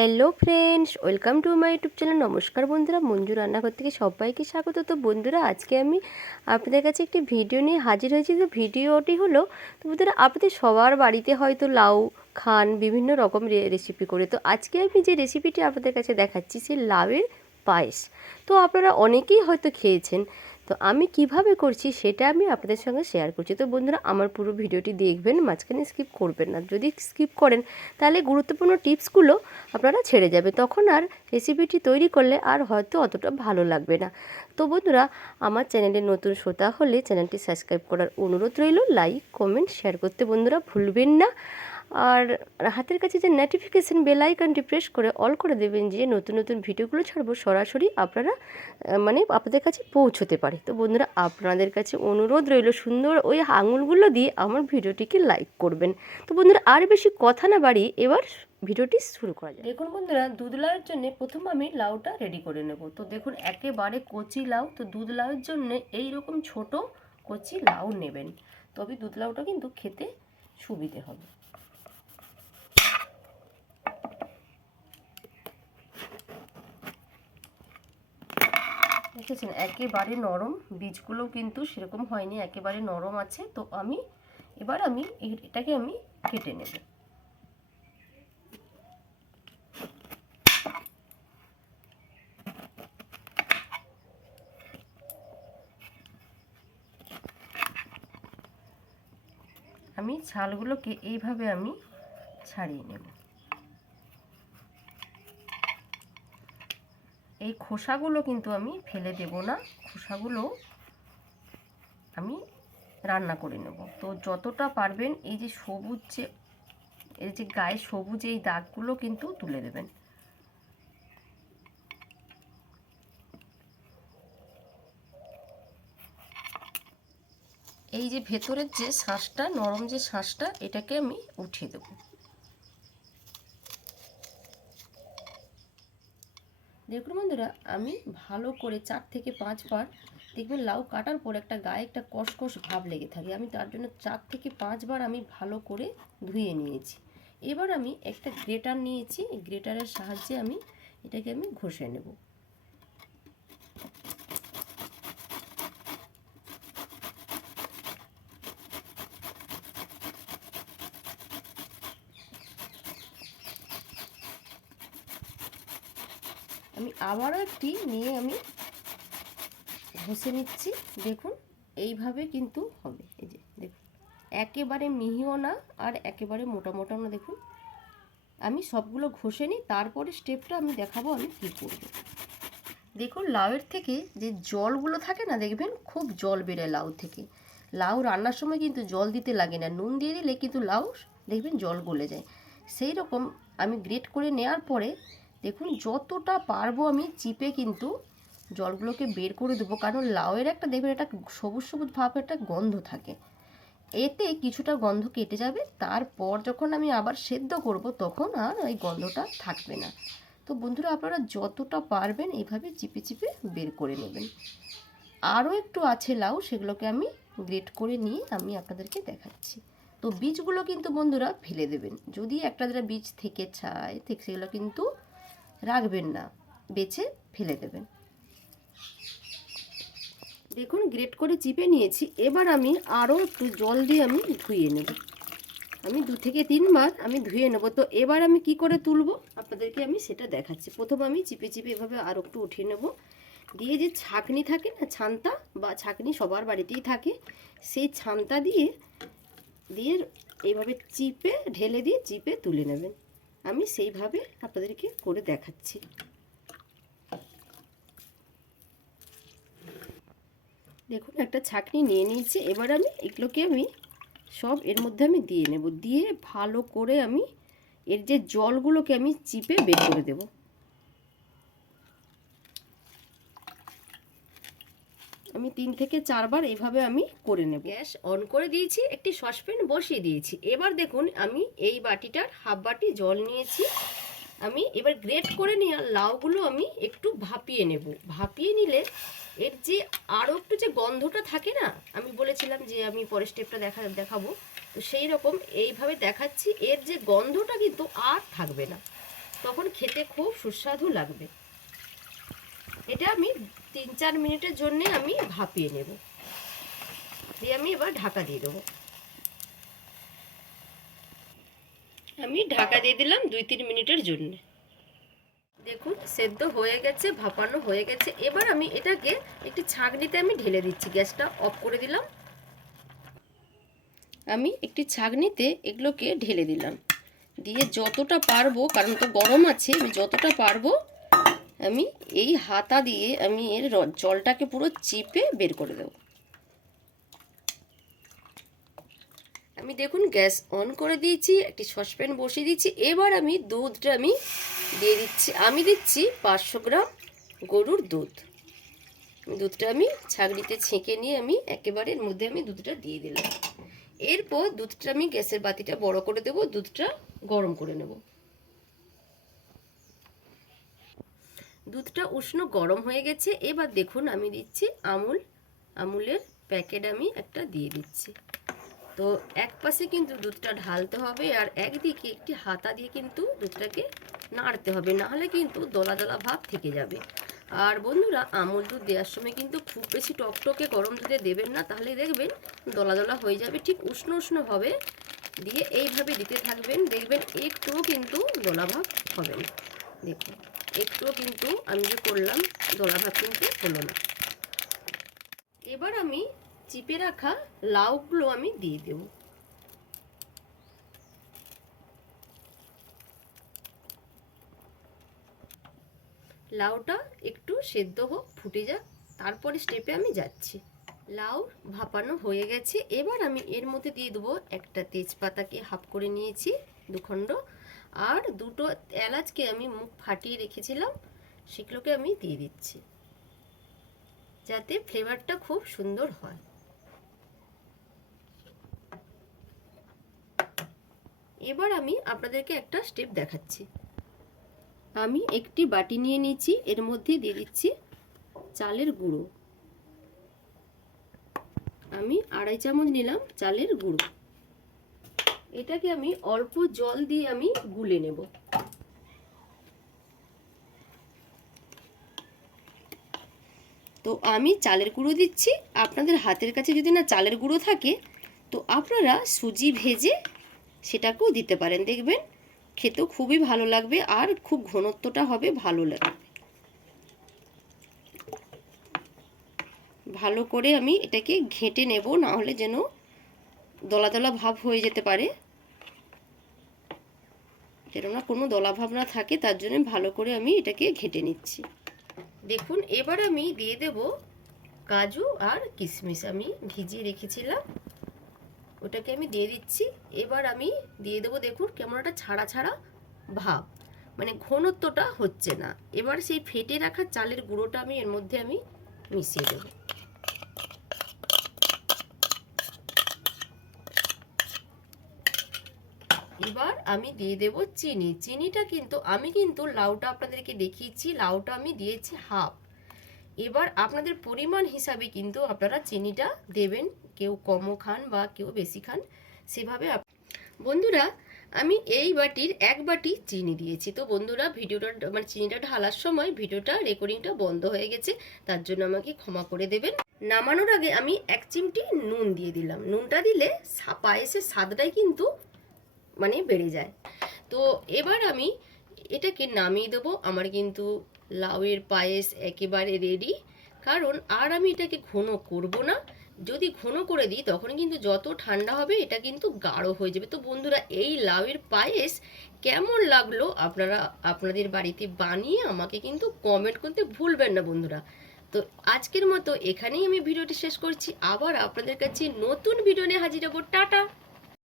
Hello friends, welcome to my YouTube channel. নমস্কার বন্ধুরা, মঞ্জু রান্নাঘর থেকে সবাইকে স্বাগত। তো বন্ধুরা, আজকে আমি আপনাদের কাছে একটি ভিডিও নিয়ে হাজির হয়েছি। তো ভিডিওটি হলো, তো বন্ধুরা আপনাদের সবার বাড়িতে হয়তো লাউ খান বিভিন্ন রকম রেসিপি করে। তো আজকে আমি যে রেসিপিটি আপনাদের কাছে দেখাচ্ছি সে লাউয়ের পায়েস। তো আপনারা অনেকেই হয়তো খেয়েছেন। তো আমি কিভাবে করছি সেটা আমি আপনাদের সঙ্গে শেয়ার করছি। তো বন্ধুরা, আমার পুরো ভিডিওটি দেখবেন, মাঝখানে স্কিপ করবেন না। যদি স্কিপ করেন তাহলে গুরুত্বপূর্ণ টিপসগুলো আপনারা ছেড়ে যাবে, তখন আর রেসিপিটি তৈরি করলে আর হয়তো অতটা ভালো লাগবে না। তো বন্ধুরা, আমার চ্যানেলে নতুন শ্রোতা হলে চ্যানেলটি সাবস্ক্রাইব করার অনুরোধ রইল। লাইক কমেন্ট শেয়ার করতে বন্ধুরা ভুলবেন না। আর হাতের কাছে যে নোটিফিকেশান বেল আইকনটি প্রেস করে অল করে দেবেন, যে নতুন নতুন ভিডিওগুলো ছাড়বো সরাসরি আপনারা আপনাদের কাছে পৌঁছতে পারে। তো বন্ধুরা, আপনাদের কাছে অনুরোধ রইল সুন্দর ওই আঙুলগুলো দিয়ে আমার ভিডিওটিকে লাইক করবেন। তো বন্ধুরা, আর বেশি কথা না বাড়িয়ে এবার ভিডিওটি শুরু করা যায়। দেখুন বন্ধুরা, দুধ লাউয়ের জন্য প্রথম আমি লাউটা রেডি করে নেব। তো দেখুন, একেবারে কচি লাউ। তো দুধ লাউয়ের জন্য এইরকম ছোট কচি লাউ নেবেন, তবে দুধ লাউটা কিন্তু খেতে সুবিধে হবে। দেখেছেন একেবারে নরম, বীজগুলো কিন্তু সেরকম হয়নি, একেবারে নরম আছে। তো এবার এটাকে আমি কেটে নেব। আমি ছালগুলোকে এইভাবে আমি ছাড়িয়ে নেব। এই খোসাগুলো কিন্তু আমি ফেলে দেব না, খোসাগুলো আমি রান্না করে নেব। তো যতটা পারবেন এই যে গায়ে সবুজ এই দাগগুলো কিন্তু তুলে দেবেন। এই যে ভেতরের যে শাঁসটা, নরম যে শাঁসটা, এটাকে আমি উঠিয়ে দেব। দেখুন বন্ধুরা, আমি ভালো করে 4 থেকে 5 বার, দেখবেন লাউ কাটার পর একটা গায়ে একটা কষকষ ভাব লেগে থাকে, আমি তার জন্য 4 থেকে 5 বার আমি ভালো করে ধুয়ে নিয়েছি। এবার আমি একটা গ্রেটার নিয়েছি, এই গ্রেটারের সাহায্যে আমি এটাকে ঘষে নেব। আমি আবারও একটি নিয়ে আমি ঘষে নিচ্ছি। দেখুন এইভাবে কিন্তু হবে। এই যে দেখুন, একেবারে মিহিও না আর একেবারে মোটা মোটাও না। দেখুন আমি সবগুলো ঘষে নিই, তারপরে স্টেপটা আমি দেখাবো আমি কী করব। দেখুন, লাউয়ের থেকে যে জলগুলো থাকে না, দেখবেন খুব জল বেরোয় লাউ থেকে। লাউ রান্নার সময় কিন্তু জল দিতে লাগে না, নুন দিয়ে দিলে কিন্তু লাউ দেখবেন জল গলে যায়। সেই রকম আমি গ্রেট করে নেওয়ার পরে দেখুন যতটা পারবো আমি চিপে কিন্তু জলগুলোকে বের করে দেবো, কারণ লাউয়ের একটা দেখবেন একটা সবুজ সবুজ ভাব, একটা গন্ধ থাকে। এতে কিছুটা গন্ধ কেটে যাবে, তারপর যখন আমি আবার সেদ্ধ করব তখন আর ওই গন্ধটা থাকবে না। তো বন্ধুরা, আপনারা যতটা পারবেন এইভাবে চিপে চিপে বের করে নেবেন। আরও একটু আছে লাউ, সেগুলোকে আমি গ্রেট করে নিয়ে আমি আপনাদেরকে দেখাচ্ছি। তো বীজগুলো কিন্তু বন্ধুরা ফেলে দেবেন, যদি একটা দুটো বীজ থেকে যায় ঠিক সেগুলো কিন্তু রাখবেন না, বেছে ফেলে দেবেন। দেখুন গ্রেট করে চিপে নিয়েছি, এবার আমি আরও একটু জল দিয়ে আমি ধুয়ে নেব। আমি 2 থেকে 3 বার আমি ধুয়ে নেব। তো এবার আমি কি করে তুলব আপনাদেরকে আমি সেটা দেখাচ্ছি। প্রথম আমি চিপে চিপে এভাবে আরও একটু উঠিয়ে নেব, দিয়ে যে ছাঁকনি থাকে না, ছান্তা বা ছাঁকনি সবার বাড়িতেই থাকে, সেই ছান্তা দিয়ে এইভাবে চিপে ঢেলে দিয়ে চিপে তুলে নেবেন। আমি সেইভাবে আপনাদেরকে করে দেখাচ্ছি। দেখুন একটা ছাঁকনি নিয়ে নিয়েছি, এবার এগুলোকে সব এর মধ্যে আমি দিয়ে নেব, দিয়ে ভালো করে এর যে জলগুলোকে আমি চিপে বের করে দেব। আমি 3 থেকে 4 বার এইভাবে আমি করে নেব। গ্যাস অন করে দিয়েছি, একটি সসপ্যান বসিয়ে দিয়েছি। এবার দেখুন আমি এই বাটিটার হাফ বাটি জল নিয়েছি। আমি এবার গ্রেট করে নিয়ে লাউগুলো আমি একটু ভাপিয়ে নেব। ভাপিয়ে নিলে এর যে আরও একটু যে গন্ধটা থাকে না, আমি বলেছিলাম যে আমি পরের স্টেপটা দেখাবো, তো সেই রকম এইভাবে দেখাচ্ছি, এর যে গন্ধটা কিন্তু আর থাকবে না। তখন খেতে খুব সুস্বাদু লাগবে। এটা আমি 3-4 মিনিটের জন্য আমি ভাপিয়ে নেব, দিয়ে আমি এবার ঢাকা দিয়ে দেবো। আমি ঢাকা দিয়ে দিলাম 2-3 মিনিটের জন্য। দেখুন সেদ্ধ হয়ে গেছে, ভাপানো হয়ে গেছে। এবার আমি এটাকে একটি ছাঁকনিতে আমি ঢেলে দিচ্ছি। গ্যাসটা অফ করে দিলাম। আমি একটি ছাঁকনিতে এগুলোকে ঢেলে দিলাম, দিয়ে যতটা পারবো, কারণ তো গরম আছে, আমি যতটা পারবো আমি এই হাতা দিয়ে আমি এর জলটাকে পুরো চিপে বের করে দেব। আমি দেখুন গ্যাস অন করে দিয়েছি, একটি সসপ্যান বসিয়ে দিয়েছি। এবার আমি দুধটা আমি দিয়ে দিচ্ছি। আমি দিচ্ছি 500 গ্রাম গরুর দুধ। দুধটা আমি ছাঁকনিতে ছেঁকে নিয়ে আমি একেবারে এর মধ্যে আমি দুধটা দিয়ে দিলাম। এরপর দুধটা আমি গ্যাসের বাতিটা বড় করে দেব, দুধটা গরম করে নেব। দুধটা উষ্ণ গরম হয়ে গেছে। এবার দেখুন আমি দিচ্ছি আমুলের প্যাকেট আমি একটা দিয়ে দিচ্ছি। তো এক পাশে কিন্তু দুধটা ঢালতে হবে, আর একদিকে একটি হাতা দিয়ে কিন্তু দুধটাকে নাড়তে হবে, নাহলে কিন্তু দলা দলা ভাব থেকে যাবে। আর বন্ধুরা, আমুল দুধ দেওয়ার সময় কিন্তু খুব বেশি টকটকে গরম দুধে দেবেন না, তাহলে দেখবেন দলা দলা হয়ে যাবে। ঠিক উষ্ণ উষ্ণভাবে দিয়ে এইভাবে দিতে থাকবেন, দেখবেন একটুও কিন্তু দলাভাব হবে না। দেখুন একটুও কিন্তু আমি যে করলাম দলাভাব কিন্তু হলো না। এবার আমি চিপে রাখা লাউগুলো আমি দিয়ে দেব। লাউটা একটু সেদ্ধ হোক, ফুটে যাক, তারপরে স্টেপে আমি যাচ্ছি। লাউ ভাপানো হয়ে গেছে। এবার আমি এর মধ্যে দিয়ে দেবো একটা তেজপাতাকে হাফ করে নিয়েছি 2 খণ্ড, আর 2টো এলাচকে আমি মুখ ফাটিয়ে রেখেছিলাম, সেগুলোকে আমি দিয়ে দিচ্ছি, যাতে ফ্লেভারটা খুব সুন্দর হয়। এবার আমি আপনাদেরকে একটা স্টেপ দেখাচ্ছি। আমি একটি বাটি নিয়ে নিয়েছি, এর মধ্যে দিয়ে দিচ্ছি চালের গুঁড়ো। আমি 2.5 চামচ নিলাম চালের গুঁড়ো। এটাকে আমি অল্প জল দিয়ে আমি গুলে নেব। তো আমি চালের গুঁড়ো দিচ্ছি। আপনাদের হাতের কাছে যদি না চালের গুঁড়ো থাকে, তো আপনারা সুজি ভেজে সেটাকেও দিতে পারেন, দেখবেন খেতেও খুবই ভালো লাগবে, আর খুব ঘনত্বটা হবে ভালো লাগবে। ভালো করে আমি এটাকে ঘেঁটে নেব, না হলে যেন দলা দলা ভাব হয়ে যেতে পারে, যেন না কোনো দলা ভাব না থাকে, তার জন্য ভালো করে আমি এটাকে ঘেঁটে নিচ্ছি। দেখুন এবার আমি দিয়ে দেব কাজু আর কিশমিশ, আমি ভিজিয়ে রেখেছিলাম, ওটাকে আমি দিয়ে দিচ্ছি। এবার আমি দিয়ে দেবো, দেখুন কেমন একটা ছাড়া ছাড়া ভাব, মানে ঘনত্বটা হচ্ছে না। এবার সেই ফেটে রাখা চালের গুঁড়োটা আমি এর মধ্যে আমি মিশিয়ে দেব। এবার আমি দিয়ে দেব চিনি। চিনিটা কিন্তু আমি লাউটা আপনাদেরকে দেখিয়েছি, লাউটা আমি দিয়েছি হাফ। এবার আপনাদের পরিমাণ হিসাবে কিন্তু আপনারা চিনিটা দেবেন, কেউ কমও খান বা কেউ বেশি খান, সেভাবে। বন্ধুরা, আমি এই বাটির 1 বাটি চিনি দিয়েছি। তো বন্ধুরা, ভিডিওটা মানে চিনিটা ঢালার সময় ভিডিওটা রেকর্ডিংটা বন্ধ হয়ে গেছে, তার জন্য আমাকে ক্ষমা করে দেবেন। নামানোর আগে আমি 1 চিমটি নুন দিয়ে দিলাম। নুনটা দিলে পায়েসের স্বাদটাই কিন্তু মানে বেড়ে যায়। তো এবার আমি এটাকে নামিয়ে দেবো। আমার কিন্তু লাউয়ের পায়েস একেবারে রেডি। কারণ আর আমি এটাকে ঘন করব না, যদি ঘন করে দিই তখন কিন্তু যত ঠান্ডা হবে এটা কিন্তু গাঢ় হয়ে যাবে। তো বন্ধুরা, এই লাউয়ের পায়েস কেমন লাগলো আপনারা আপনাদের বাড়িতে বানিয়ে আমাকে কিন্তু কমেন্ট করতে ভুলবেন না বন্ধুরা। তো আজকের মতো এখানেই আমি ভিডিওটি শেষ করছি। আবার আপনাদের কাছে নতুন ভিডিও নিয়ে হাজির হব। টাটা।